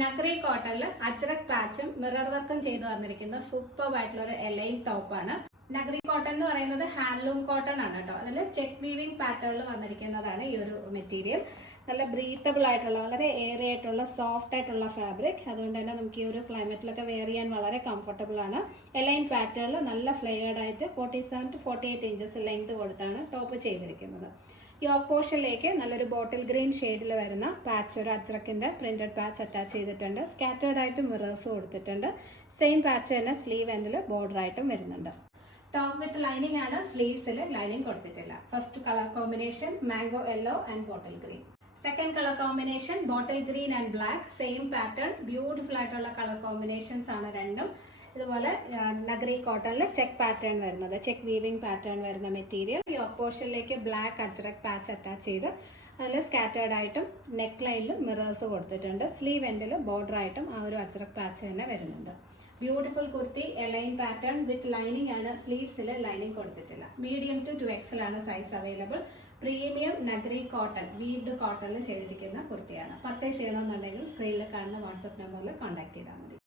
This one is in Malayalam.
നഗറി കോട്ടണിൽ അജ്രക് പാച്ചും മിറർ വർക്കും ചെയ്തു വന്നിരിക്കുന്ന സൂപ്പർബ് ആയിട്ടുള്ള ഒരു എലൈൻ ടോപ്പാണ്. നഗറി കോട്ടൺ എന്ന് പറയുന്നത് ഹാൻഡ്ലൂം കോട്ടൺ ആണ് കേട്ടോ. അതിൽ ചെക്ക് വീവിംഗ് പാറ്റേണിൽ വന്നിരിക്കുന്നതാണ് ഈ ഒരു മെറ്റീരിയൽ. നല്ല ബ്രീത്തബിൾ ആയിട്ടുള്ള, വളരെ എയറി ആയിട്ടുള്ള, സോഫ്റ്റ് ആയിട്ടുള്ള ഫാബ്രിക്. അതുകൊണ്ട് തന്നെ നമുക്ക് ഈ ഒരു ക്ലൈമറ്റിലൊക്കെ വെയർ ചെയ്യാൻ വളരെ കംഫർട്ടബിൾ ആണ്. എലൈൻ പാറ്റേണിൽ നല്ല ഫ്ലെയർഡ് ആയിട്ട് 47 to 48 ഇഞ്ചസ് ലെങ്ത് കൊടുത്താണ് ടോപ്പ് ചെയ്തിരിക്കുന്നത്. യോക്ക് പോർഷനിലേക്ക് നല്ലൊരു ബോട്ടിൽ ഗ്രീൻ ഷെയ്ഡിൽ വരുന്ന പാച്ച്, ഒരു അജ്രക്കിന്റെ പ്രിന്റഡ് പാച്ച് അറ്റാച്ച് ചെയ്തിട്ടുണ്ട്. സ്കാറ്റേർഡ് ആയിട്ട് മിറേഴ്സ് കൊടുത്തിട്ടുണ്ട്. സെയിം പാച്ച് തന്നെ സ്ലീവ് എൻഡിൽ ബോർഡർ ആയിട്ടും വരുന്നുണ്ട്. ടോപ്പ് വിത്ത് ലൈനിങ് ആണ്, സ്ലീവ്സിൽ ലൈനിങ് കൊടുത്തിട്ടില്ല. First colour combination mango yellow and bottle green. Second colour combination bottle green and black. Same pattern, beautiful ആയിട്ടുള്ള കളർ കോമ്പിനേഷൻസ് ആണ് രണ്ടും. ഇതുപോലെ നഗറി കോട്ടണിൽ ചെക്ക് പാറ്റേൺ വരുന്നത്, ചെക്ക് വീവിംഗ് പാറ്റേൺ വരുന്ന മെറ്റീരിയൽ. ഈ പോർഷനിലേക്ക് ബ്ലാക്ക് അജ്രക് പാച്ച് അറ്റാച്ച് ചെയ്ത് അതിൽ സ്കാറ്റേർഡ് ആയിട്ടും നെക്ക് ലൈനിലും മിറേഴ്സ് കൊടുത്തിട്ടുണ്ട്. സ്ലീവ് എൻഡിൽ ബോർഡർ ആയിട്ടും ആ ഒരു അജ്രക് പാച്ച് തന്നെ വരുന്നുണ്ട്. Beautiful kurti, A line pattern with lining ആണ്. സ്ലീവ്സിൽ ലൈനിങ് കൊടുത്തിട്ടില്ല. മീഡിയം ടു 2XL ആണ് സൈസ് അവൈലബിൾ. പ്രീമിയം നഗറി കോട്ടൺ, വീവ്ഡ് കോട്ടണിൽ ചെയ്തിരിക്കുന്ന കുർത്തിയാണ്. പർച്ചേസ് ചെയ്യണമെന്നുണ്ടെങ്കിൽ സ്ക്രീനിൽ കാണുന്ന വാട്സ്ആപ്പ് നമ്പറിൽ കോൺടാക്ട് ചെയ്താൽ മതി.